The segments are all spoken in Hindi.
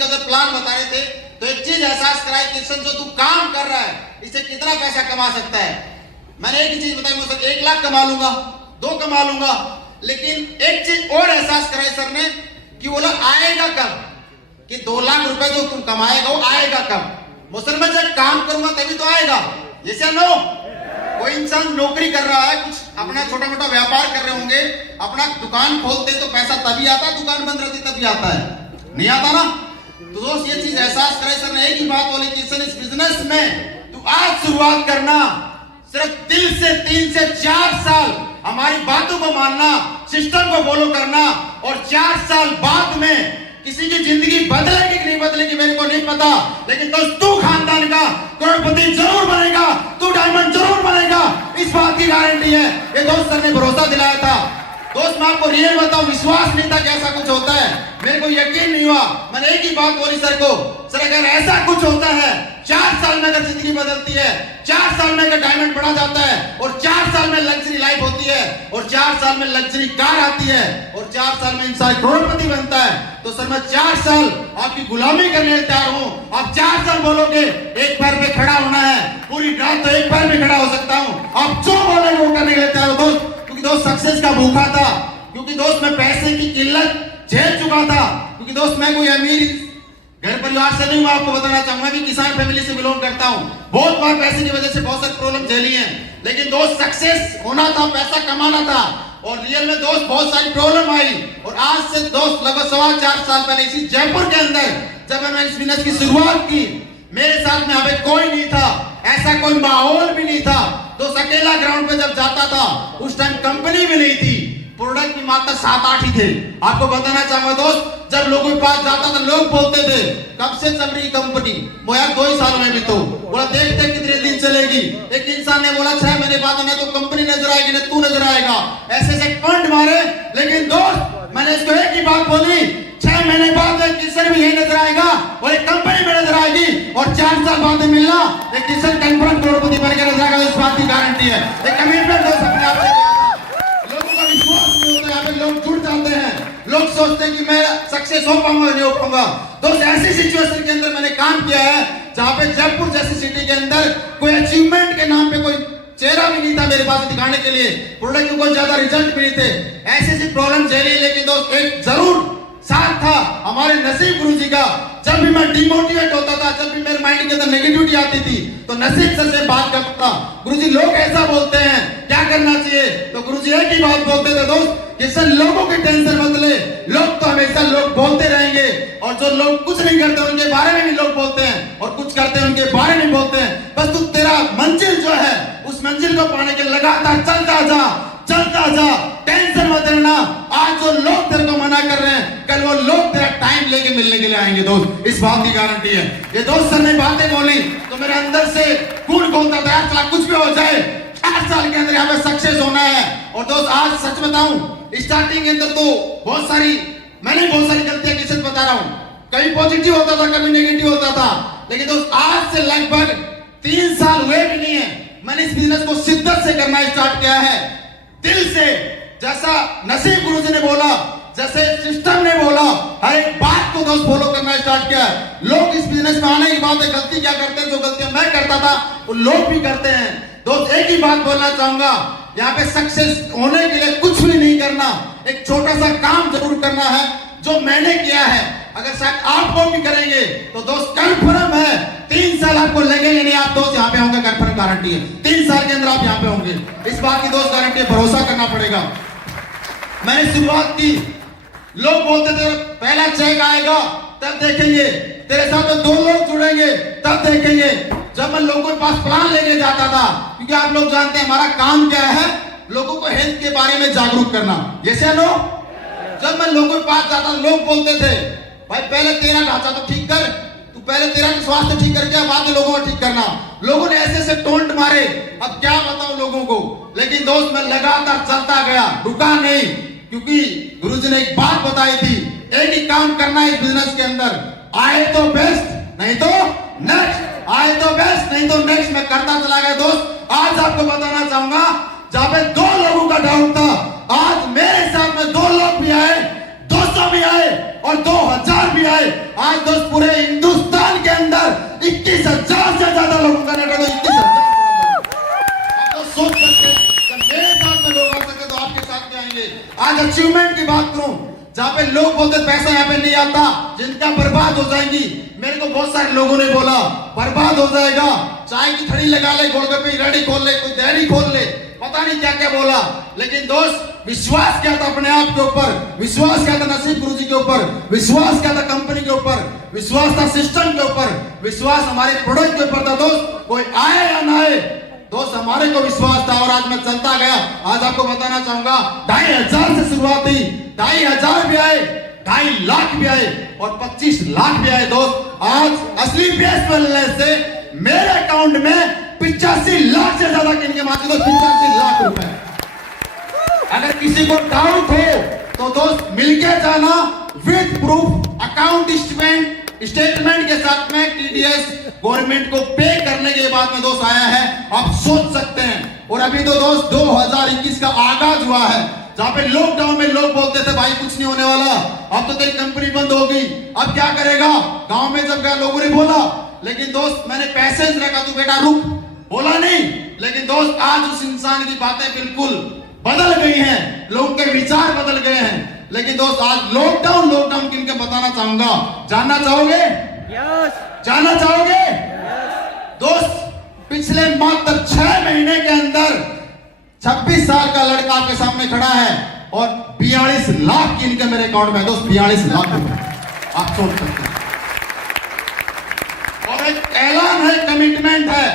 का जब प्लान बता रहे थे तो एक चीज एहसास कराई, किशन जो तू काम कर रहा है इससे कितना पैसा कमा सकता है। मैंने एक ही चीज बताई, मैं सर 1 लाख कमा लूंगा, 2 कमा लूंगा, लेकिन एक चीज और एहसास कराई सर ने कि बोला आएगा कब, कि 2 लाख रुपए जो तुम कमाएगा वो आएगा कब। मुसलमान जब काम करूंगा तभी तो आएगा। जैसे नो कोई इंसान नौकरी कर रहा है, कुछ अपना छोटा मोटा व्यापार कर रहे होंगे, अपना दुकान खोलते तो पैसा तभी आता है, दुकान बंद रहती तभी आता है, नहीं आता ना। तो दोस्त ये चीज एहसास करे सर ने एक ही बात बोली कि सर इस बिजनेस में तू आज शुरुआत करना, सिर्फ दिल से 3 से 4 साल हमारी बातों को मानना, सिस्टम को फॉलो करना, और 4 साल बाद में किसी की जिंदगी बदलेगी कि नहीं बदलेगी मेरे को नहीं पता, लेकिन दोस्त तू खानदान का करोड़पति जरूर बनेगा, तू डायमंड जरूर बनेगा, इस बात की गारंटी है। ये दोस्त सर ने भरोसा दिलाया था। दोस्त मैं आपको रियल बताऊं, विश्वास नहीं था कि ऐसा कुछ होता है, मेरे को यकीन नहीं हुआ। मैंने एक ही बात बोली सर को, सर अगर ऐसा कुछ होता है 4 साल में अगर जिंदगी बदलती है, 4 साल में अगर डायमंड बढ़ा जाता है, और 4 साल में लग्जरी लाइफ होती है, और 4 साल में लग्जरी कार आती है, और 4 साल में इंसान करोड़पति बनता है, तो सर मैं 4 साल आपकी गुलामी करने तैयार हूं। आप 4 साल बोलोगे एक पैर पे खड़ा होना है, पूरी रात तो एक पैर पे खड़ा हो सकता हूं, आप जो बोले वो करने के लिए तैयार हो दोस्त। क्योंकि दोस्त सक्सेस का भूखा था, क्योंकि दोस्त मैं पैसे की किल्लत झेल चुका था, क्योंकि दोस्त मैं कोई अमीर घर परिवार से नहीं हूं। आपको बताना चाहूंगा, मैं भी किसान फैमिली से बिलोंग करता हूं, बहुत बार पैसे की वजह से बहुत सारी प्रॉब्लम झेली हैं, लेकिन दोस्त सक्सेस होना था, पैसा कमाना था, और रियल में दोस्त बहुत सारी प्रॉब्लम आई। और आज से दोस्त लगभग 4.25 साल पहले इसी जयपुर के अंदर जब मैंने इस बिजनेस की शुरुआत की, मेरे साथ में यहाँ पे कोई नहीं था, ऐसा कोई माहौल भी नहीं था। तो अकेला ग्राउंड पे जब जाता था उस टाइम कंपनी भी नहीं थी, प्रोडक्ट की मात्र 7-8 ही थे। आपको बताना चाहूंगा दोस्त, जब लोगों के पास जाता था लोग बोलते थे कब से चल रही कंपनी, वो यार 2 ही साल में भी तो बोला देखते कितने दिन चलेगी। एक इंसान ने बोला 6 महीने बाद ना तो कंपनी नजर आएगी ना तू नजर आएगा, ऐसे ऐसे पॉइंट मारे। लेकिन दोस्त मैंने इसको एक ही बात बोली, 6 महीने बाद एक किशन भी यही नजर आएगा और एक कंपनी में नजर आएगी, और 4 साल बाद मिलना एक किशन कन्फर्म करोड़पति बन के नजर आएगा, इस बात की गारंटी है। एक कमिटमेंट दोस्त अपने आप से लोगों का विश्वास नहीं होता, यहाँ पे लोग जुड़ जाते हैं, लोग सोचते हैं कि मैं सक्सेस हो पाऊंगा नहीं हो पाऊंगा। दोस्त ऐसी सिचुएशन के अंदर मैंने काम किया है जहाँ पे जयपुर जैसी सिटी के अंदर कोई अचीवमेंट के नाम पे कोई चेहरा भी नहीं था मेरे पास दिखाने के लिए, प्रोडक्ट के कोई ज्यादा रिजल्ट भी नहीं थे, ऐसी ऐसी प्रॉब्लम झेली। लेकिन दोस्त एक जरूर साथ था हमारे नसीब गुरुजी का। जब भी मैं डिमोटिवेट होता था, जब भी मेरे माइंड के अंदर नेगेटिविटी आती थी, तो नसीब सर से बात करता था, गुरुजी लोग ऐसा बोलते हैं क्या करना चाहिए, तो गुरुजी एक ही बात बोलते थे दोस्त कि सर लोगों की टेंशन मत ले, लोग तो हमेशा लोग बोलते रहेंगे, और जो लोग कुछ नहीं करते उनके बारे में भी लोग बोलते हैं, और कुछ करते हैं उनके बारे में बोलते हैं। बस तू तेरा मंजिल जो है उस मंजिल को पाने के लगातार चलता जा, टेंशन मत लेना। आज जो लोग तेरे को मना कर रहे हैं, कल वो लोग तेरा टाइम लेके मिलने के लिए आएंगे दोस्त, इस बात की गारंटी है। ये दोस्त सर ने बातें बोली तो मेरे अंदर से खून खोलता था, चला कुछ भी हो जाए 4 साल के अंदर यहाँ पे सक्सेस होना है। और दोस्त आज सच बताऊं, स्टार्टिंग के अंदर तो बहुत सारी गलतियां किसी से बता रहा हूं, कभी पॉजिटिव होता था कभी नेगेटिव होता था, लेकिन दोस्त आज से लगभग 3 साल हुए भी नहीं है, मैंने इस बिजनेस को शिद्दत से करना स्टार्ट किया है, दिल से। जैसा नसीब गुरुजी ने बोला, जैसे सिस्टम ने बोला, हर एक बात को दोस्त फॉलो करना स्टार्ट किया है। लोग इस बिजनेस में आने की बात है, गलती क्या करते हैं, जो गलतियां मैं करता था वो लोग भी करते हैं। दोस्त एक ही बात बोलना चाहूंगा, यहाँ पे सक्सेस होने के लिए कुछ भी नहीं करना, एक छोटा सा काम जरूर करना है जो मैंने किया है। अगर शायद आप लोग भी करेंगे तो दोस्त कन्फर्म है 3 साल आपको लगेंगे नहीं, आप दोस्त यहाँ पे होंगे, कन्फर्म गारंटी है 3 साल के अंदर आप यहाँ पे होंगे, इस बात की दोस्त गारंटी है, भरोसा करना पड़ेगा। मैंने शुरुआत की, लोग बोलते थे पहला चेक आएगा तब देखेंगे, तेरे साथ में 2 लोग जुड़ेंगे तब देखेंगे। जब मैं लोगों के पास प्लान लेके जाता था, क्योंकि आप लोग जानते हैं हमारा काम क्या है, लोगों को हेल्थ के बारे में जागरूक करना, जैसे नो। जब मैं लोगों के पास जाता, लोग बोलते थे भाई पहले तेरा ढांचा तो ठीक कर, तू पहले तेरा स्वास्थ्य ठीक करके बाद में लोगों को ठीक करना। लोगों ने ऐसे ऐसे टोंट मारे, अब क्या बताऊं लोगों को। लेकिन दोस्त मैं लगातार चलता गया, रुका नहीं, क्योंकि गुरुजी ने एक बात बताई थी, एक ही काम करना है इस बिजनेस के अंदर, आए तो बेस्ट नहीं तो नेक्स्ट, आए तो बेस्ट नहीं तो नेक्स्ट। मैं करता चला गया दोस्त। आज आपको बताना चाहूंगा, जहां पे 2 लोगों का डाउट था, आज मेरे साथ में 2 लोग भी आए, 200 भी आए, और 2000 भी आए। आज दोस्त पूरे हिंदुस्तान के अंदर 21,000 से ज्यादा लोगों का नेटवर्क 21,000। आप तो सोच सकते हैं मेरे साथ में लोग आ सकते तो आपके साथ में आएंगे। आज अचीवमेंट की बात करूं, जहां पे लोग बोलते पैसा यहाँ पे नहीं आता, जिनका बर्बाद हो जाएंगी। मेरे को बहुत सारे लोगों ने बोला बर्बाद हो जाएगा, चाय की थड़ी लगा ले, गोलगप्पे की रेडी खोल ले, कोई डेयरी खोल ले, पता नहीं क्या क्या बोला। लेकिन दोस्त विश्वास क्या था अपने आप के ऊपर, विश्वास क्या था नसीब गुरुजी के ऊपर, विश्वास क्या था कंपनी के ऊपर, विश्वास था सिस्टम के ऊपर, विश्वास हमारे प्रोडक्ट के ऊपर था। दोस्त कोई आए या ना आए, दोस्त हमारे को विश्वास था और आज मैं चलता गया। आज आपको बताना चाहूंगा 2,500 से शुरुआत हुई, 2,500 भी आए, 2.5 लाख भी आए और 25 लाख भी आए। दोस्त आज असली बेस मिलने से मेरे अकाउंट में 85 लाख से ज्यादा किनके मार्केट तो 85 लाख रुपए। अगर किसी को डाउट हो तो दोस्त मिलके जाना विद प्रूफ अकाउंट स्टेटमेंट के साथ में टीडीएस गवर्नमेंट को पे करने के बाद में दोस्त आया है, आप सोच सकते हैं। और अभी तो दोस्त 2021 का आगाज हुआ है, जहां पे लॉकडाउन में लोग बोलते थे भाई कुछ नहीं होने वाला, अब तो तेरी कंपनी बंद हो गई, अब क्या करेगा। गांव में जब गया लोगों ने बोला, लेकिन दोस्त मैंने पैसेंस रखा, तू बेटा रुक, बोला नहीं। लेकिन दोस्त आज उस इंसान की बातें बिल्कुल बदल गई हैं, लोगों के विचार बदल गए हैं। लेकिन दोस्त आज लॉकडाउन किनके बताना चाहूंगा, जानना चाहोगे? जानना चाहोगे? दोस्त पिछले मात्र 6 महीने के अंदर 26 साल का लड़का आपके सामने खड़ा है और 42 लाख की इनकम मेरे अकाउंट में है। दोस्त 42 लाख रुपए आप सोच सकते हैं। और एक ऐलान है, कमिटमेंट है।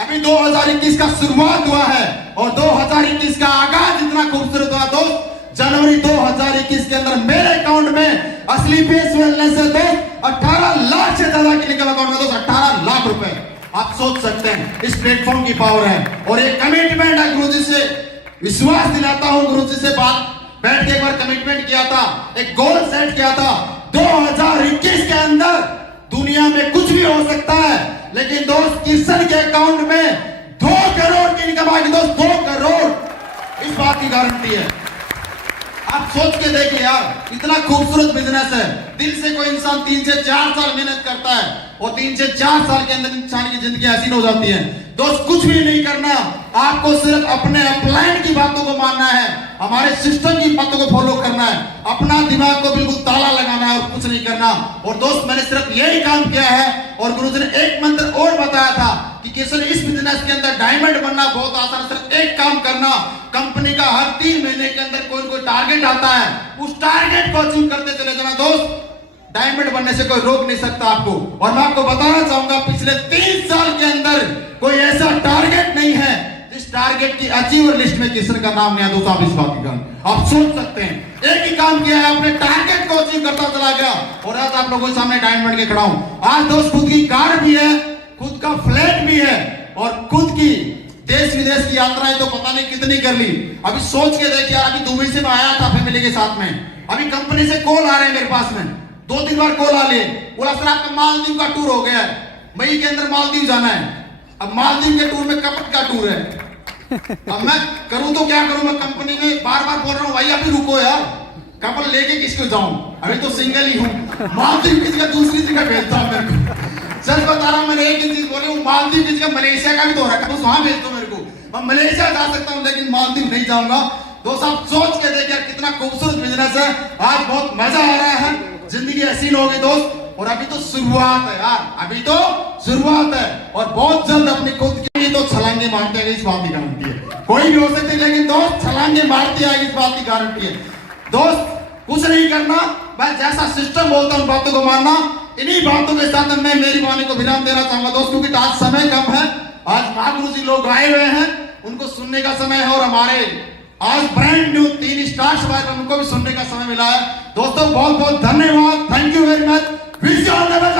अभी 2021 का शुरुआत हुआ है और 2021 का आगाज इतना खूबसूरत हुआ। दोस्त जनवरी 2021 के अंदर मेरे अकाउंट में असली बेस वेलनेस से दोस्त 18 लाख से ज्यादा की इनकम अकाउंट में दोस्त 18 लाख रुपए। आप सोच सकते हैं इस प्लेटफॉर्म की पावर है। और एक कमिटमेंट है, गुरुजी से विश्वास दिलाता हूं, गुरुजी से बात बैठ के एक बार कमिटमेंट किया था, एक गोल सेट किया था 2021 के अंदर दुनिया में कुछ भी हो सकता है, लेकिन दोस्त किशन के अकाउंट में 2 करोड़ की इनकम आएगी। दोस्त 2 करोड़, इस बात की गारंटी है। आप सोच के देखिए यार, इतना खूबसूरत बिजनेस है। दिल से कोई इंसान 3 से 4 साल मेहनत करता है और 3 से 4 साल के अंदर इंसान की जिंदगी हसीन हो जाती है। दोस्त कुछ भी नहीं करना, आपको सिर्फ अपने अपलाइन की बातों को मानना है, हमारे सिस्टम की बातों को फॉलो करना है, अपना दिमाग को बिल्कुल ताला लगाना है और कुछ नहीं करना। और दोस्त मैंने सिर्फ यही काम किया है। और गुरुजी ने एक मंत्र और बताया था कि किशन इस बिजनेस के अंदर डायमंड बनना बहुत आसान है। सिर्फ एक काम करना, कंपनी का हर 3 महीने के अंदर कोई कोई टारगेट आता है, उस टारगेट को अचीव करते चले जाना। दोस्त डायमंड बनने से कोई रोक नहीं सकता आपको। और मैं आपको बताना चाहूंगा पिछले 3 साल के अंदर कोई ऐसा टारगेट नहीं है जिस टारगेट की अचीवर लिस्ट में किशन का नाम नहीं है। दोस्तों आप इस बात की आप सोच सकते हैं, एक ही काम किया है, अपने टारगेट को अचीव करता चला गया और आज आप लोगों के सामने डायमंड के खड़ा हूं। आज दोस्त खुद की कार भी है, खुद का फ्लैट भी है और खुद की देश विदेश की यात्राएं तो पता नहीं कितनी कर ली। अभी सोच के देखिए, अभी दुबई से मैं आया था फैमिली के साथ में, अभी कंपनी से कॉल आ रहे हैं मेरे पास में, 2-3 बार कॉल आ लिए, बोला सर आपका मालदीव का टूर हो गया है, मई के अंदर मालदीव जाना है। अब मालदीव के टूर में कपट का टूर है, अब मैं करूं तो क्या करूं। मैं कंपनी में बार बार बोल रहा हूं भाई अभी रुको यार, कपल लेके किसको जाऊं, अभी तो सिंगल ही हूं। मालदीव किसी का दूसरी जगह भेजता हूं मेरे को, सच बता रहा हूं। मैंने एक ही चीज बोली हूं, मालदीव किसी का मलेशिया का भी तो हो रहा है, वहां भेज दो मेरे को। मैं मलेशिया जा सकता हूं लेकिन मालदीव नहीं जाऊंगा। दोस्त आप सोच के देखिए कितना खूबसूरत बिजनेस है। आज बहुत मजा आ रहा है, जिंदगी हसीन होगी दोस्त। और अभी तो शुरुआत है यार, अभी तो शुरुआत है और बहुत जल्द अपनी खुद की तो छलांगे मारते आएगी, इस बात की गारंटी है। कोई भी हो सकती है लेकिन दोस्त छलांगे मारती आएगी, इस बात की गारंटी है। दोस्त कुछ नहीं करना, मैं जैसा सिस्टम बोलता हूं बातों को मानना। इन्हीं बातों के साथ मैं मेरी वाणी को विराम देना चाहूंगा दोस्त, क्योंकि आज समय कम है। आज महागुरु जी लोग आए हुए हैं, उनको सुनने का समय है और हमारे आज ब्रांड न्यू 3 स्टार्स वाले उनको भी सुनने का समय मिला है। दोस्तों बहुत बहुत धन्यवाद, thank you very much. Wish you all the best.